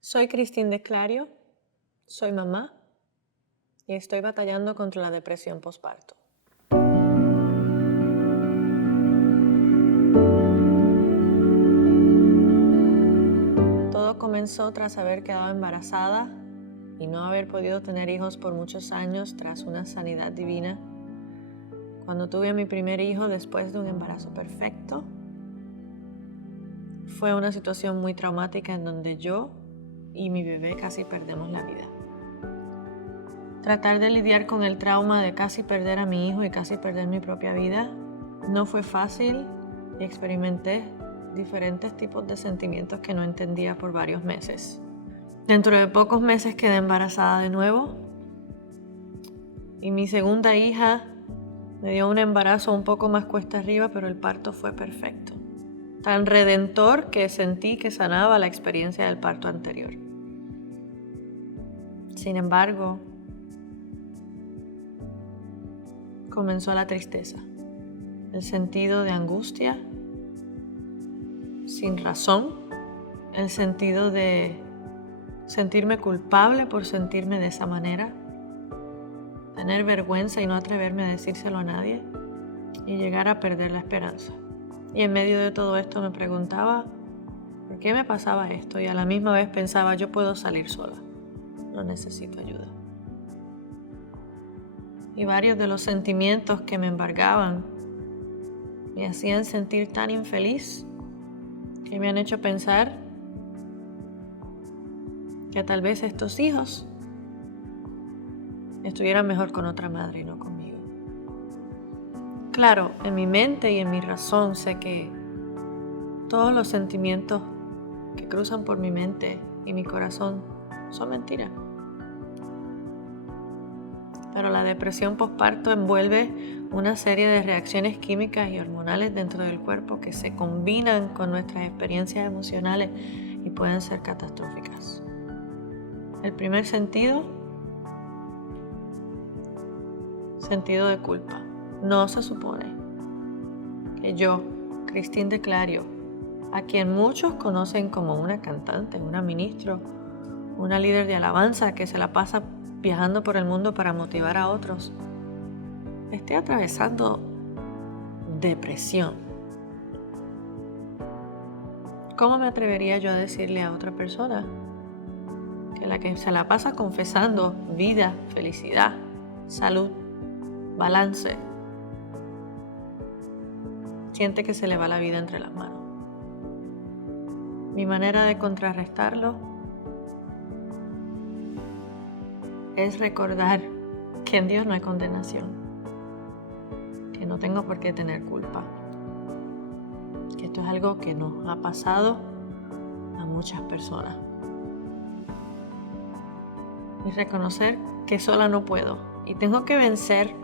Soy Cristín Desclario, soy mamá y estoy batallando contra la depresión posparto. Todo comenzó tras haber quedado embarazada y no haber podido tener hijos por muchos años tras una sanidad divina. Cuando tuve a mi primer hijo después de un embarazo perfecto, fue una situación muy traumática en donde yo y mi bebé casi perdemos la vida. Tratar de lidiar con el trauma de casi perder a mi hijo y casi perder mi propia vida no fue fácil y experimenté diferentes tipos de sentimientos que no entendía por varios meses. Dentro de pocos meses quedé embarazada de nuevo y mi segunda hija me dio un embarazo un poco más cuesta arriba, pero el parto fue perfecto. Tan redentor que sentí que sanaba la experiencia del parto anterior. Sin embargo, comenzó la tristeza, el sentido de angustia sin razón, el sentido de sentirme culpable por sentirme de esa manera, tener vergüenza y no atreverme a decírselo a nadie y llegar a perder la esperanza. Y en medio de todo esto me preguntaba ¿por qué me pasaba esto? Y a la misma vez pensaba, yo puedo salir sola, no necesito ayuda. Y varios de los sentimientos que me embargaban me hacían sentir tan infeliz que me han hecho pensar que tal vez estos hijos estuvieran mejor con otra madre y no conmigo. Claro, en mi mente y en mi razón sé que todos los sentimientos que cruzan por mi mente y mi corazón son mentiras. Pero la depresión posparto envuelve una serie de reacciones químicas y hormonales dentro del cuerpo que se combinan con nuestras experiencias emocionales y pueden ser catastróficas. El primer sentido de culpa. No se supone que yo, Cristín Desclario, a quien muchos conocen como una cantante, una ministro, una líder de alabanza que se la pasa viajando por el mundo para motivar a otros, esté atravesando depresión. ¿Cómo me atrevería yo a decirle a otra persona que la que se la pasa confesando vida, felicidad, salud, balance, siente que se le va la vida entre las manos? Mi manera de contrarrestarlo es recordar que en Dios no hay condenación, que no tengo por qué tener culpa, que esto es algo que nos ha pasado a muchas personas. Y reconocer que sola no puedo y tengo que vencer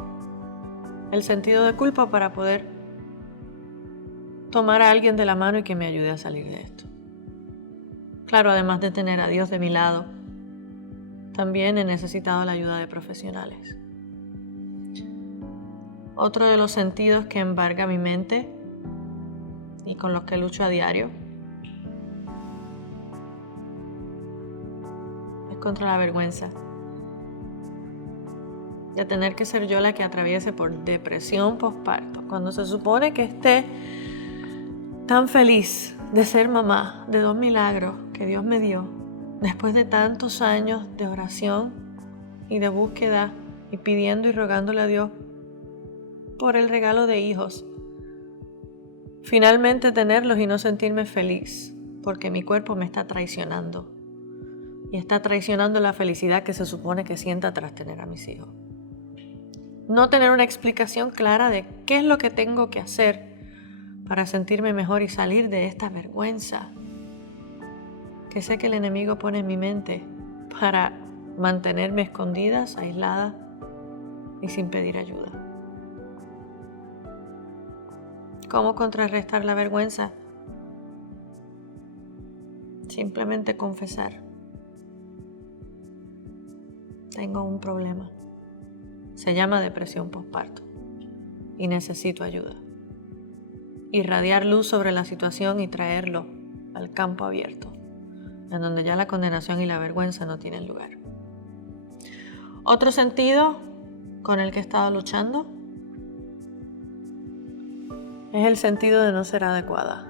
el sentido de culpa para poder tomar a alguien de la mano y que me ayude a salir de esto. Claro, además de tener a Dios de mi lado, también he necesitado la ayuda de profesionales. Otro de los sentidos que embarga mi mente y con los que lucho a diario es contra la vergüenza de tener que ser yo la que atraviese por depresión posparto, cuando se supone que esté tan feliz de ser mamá de 2 milagros que Dios me dio después de tantos años de oración y de búsqueda y pidiendo y rogándole a Dios por el regalo de hijos. Finalmente tenerlos y no sentirme feliz porque mi cuerpo me está traicionando y está traicionando la felicidad que se supone que sienta tras tener a mis hijos. No tener una explicación clara de qué es lo que tengo que hacer para sentirme mejor y salir de esta vergüenza que sé que el enemigo pone en mi mente para mantenerme escondidas, aislada y sin pedir ayuda. ¿Cómo contrarrestar la vergüenza? Simplemente confesar. Tengo un problema. Se llama depresión posparto y necesito ayuda. Irradiar luz sobre la situación y traerlo al campo abierto. en donde ya la condenación y la vergüenza no tienen lugar. Otro sentido con el que he estado luchando es el sentido de no ser adecuada,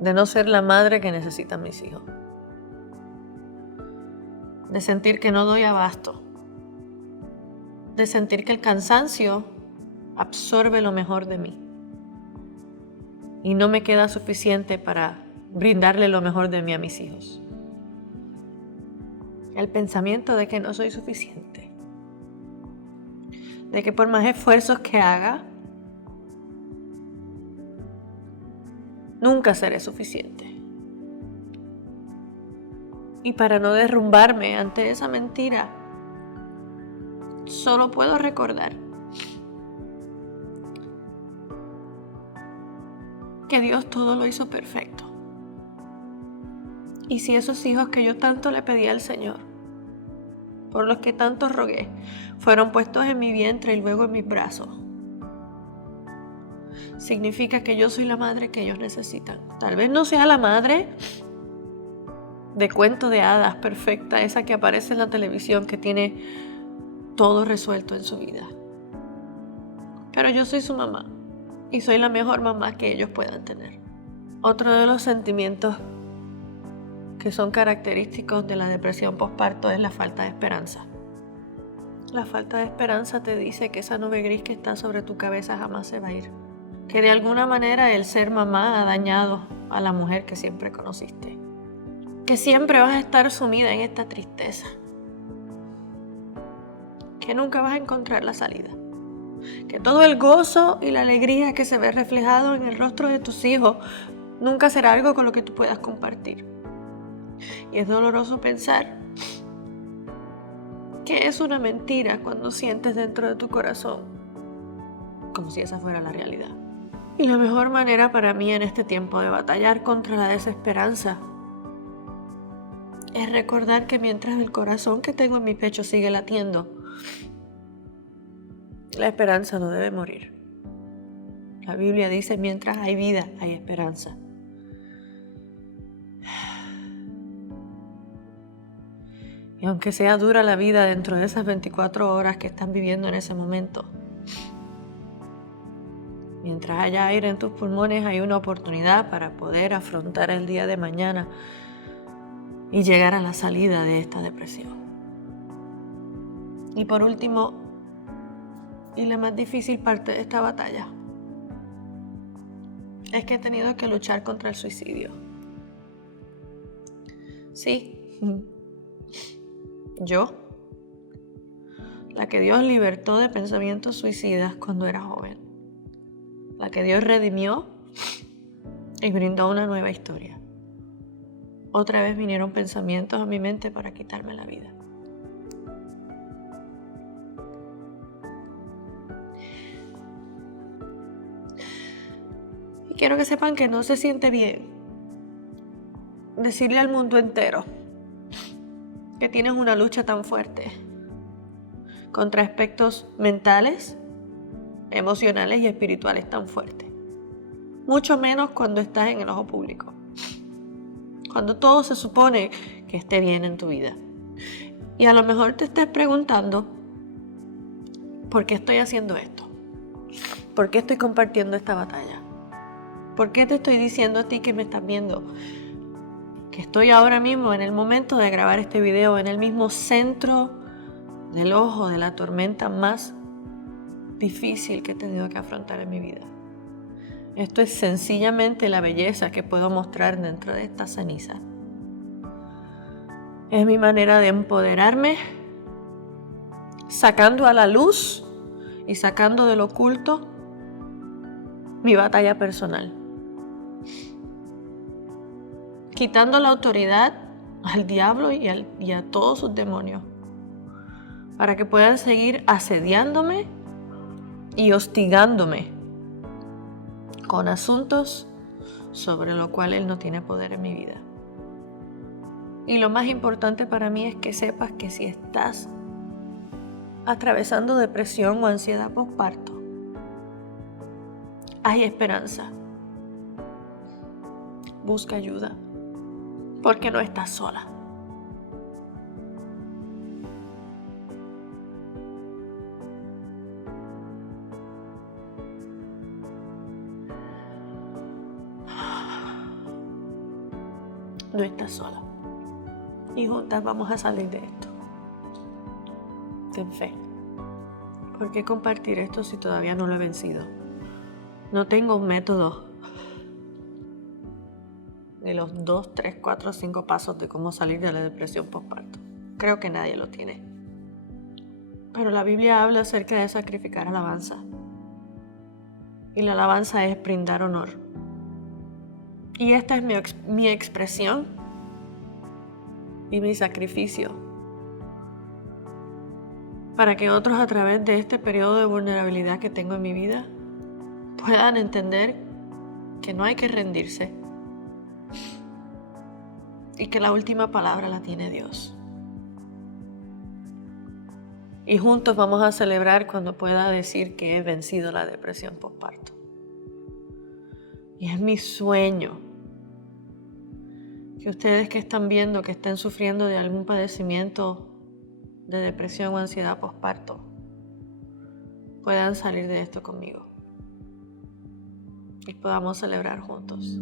de no ser la madre que necesitan mis hijos, de sentir que no doy abasto, de sentir que el cansancio absorbe lo mejor de mí y no me queda suficiente para brindarle lo mejor de mí a mis hijos. El pensamiento de que no soy suficiente, de que por más esfuerzos que haga, nunca seré suficiente. Y para no derrumbarme ante esa mentira, solo puedo recordar que Dios todo lo hizo perfecto. Y si esos hijos que yo tanto le pedí al Señor, por los que tanto rogué, fueron puestos en mi vientre y luego en mis brazos, significa que yo soy la madre que ellos necesitan. Tal vez no sea la madre de cuento de hadas perfecta, esa que aparece en la televisión, que tiene todo resuelto en su vida. Pero yo soy su mamá y soy la mejor mamá que ellos puedan tener. Otro de los sentimientos que son característicos de la depresión postparto es la falta de esperanza. La falta de esperanza te dice que esa nube gris que está sobre tu cabeza jamás se va a ir. Que de alguna manera el ser mamá ha dañado a la mujer que siempre conociste. Que siempre vas a estar sumida en esta tristeza. Que nunca vas a encontrar la salida. Que todo el gozo y la alegría que se ve reflejado en el rostro de tus hijos nunca será algo con lo que tú puedas compartir. Y es doloroso pensar que es una mentira cuando sientes dentro de tu corazón como si esa fuera la realidad. Y la mejor manera para mí en este tiempo de batallar contra la desesperanza es recordar que mientras el corazón que tengo en mi pecho sigue latiendo, la esperanza no debe morir. La Biblia dice: mientras hay vida, hay esperanza. Y aunque sea dura la vida dentro de esas 24 horas que están viviendo en ese momento, mientras haya aire en tus pulmones, hay una oportunidad para poder afrontar el día de mañana y llegar a la salida de esta depresión. Y por último, y la más difícil parte de esta batalla, es que he tenido que luchar contra el suicidio. Sí, yo, la que Dios libertó de pensamientos suicidas cuando era joven, la que Dios redimió y brindó una nueva historia. Otra vez vinieron pensamientos a mi mente para quitarme la vida. Y quiero que sepan que no se siente bien decirle al mundo entero que tienes una lucha tan fuerte contra aspectos mentales, emocionales y espirituales tan fuertes. Mucho menos cuando estás en el ojo público. Cuando todo se supone que esté bien en tu vida. Y a lo mejor te estés preguntando, ¿por qué estoy haciendo esto? ¿Por qué estoy compartiendo esta batalla? ¿Por qué te estoy diciendo a ti que me estás viendo que estoy ahora mismo en el momento de grabar este video, en el mismo centro del ojo de la tormenta más difícil que he tenido que afrontar en mi vida? Esto es sencillamente la belleza que puedo mostrar dentro de esta ceniza. Es mi manera de empoderarme, sacando a la luz y sacando del oculto mi batalla personal. Quitando la autoridad al diablo y a todos sus demonios, para que puedan seguir asediándome y hostigándome con asuntos sobre los cuales Él no tiene poder en mi vida. Y lo más importante para mí es que sepas que si estás atravesando depresión o ansiedad postparto, hay esperanza. busca ayuda, porque no estás sola. No estás sola. Y juntas vamos a salir de esto. Ten fe. ¿Por qué compartir esto si todavía no lo he vencido? No tengo un método de los 2, 3, 4, 5 pasos de cómo salir de la depresión postparto. Creo que nadie lo tiene. Pero la Biblia habla acerca de sacrificar alabanza. Y la alabanza es brindar honor. Y esta es mi expresión y mi sacrificio para que otros, a través de este periodo de vulnerabilidad que tengo en mi vida, puedan entender que no hay que rendirse y que la última palabra la tiene Dios. Y juntos vamos a celebrar cuando pueda decir que he vencido la depresión postparto. Y es mi sueño que ustedes que están viendo que estén sufriendo de algún padecimiento de depresión o ansiedad postparto puedan salir de esto conmigo y podamos celebrar juntos.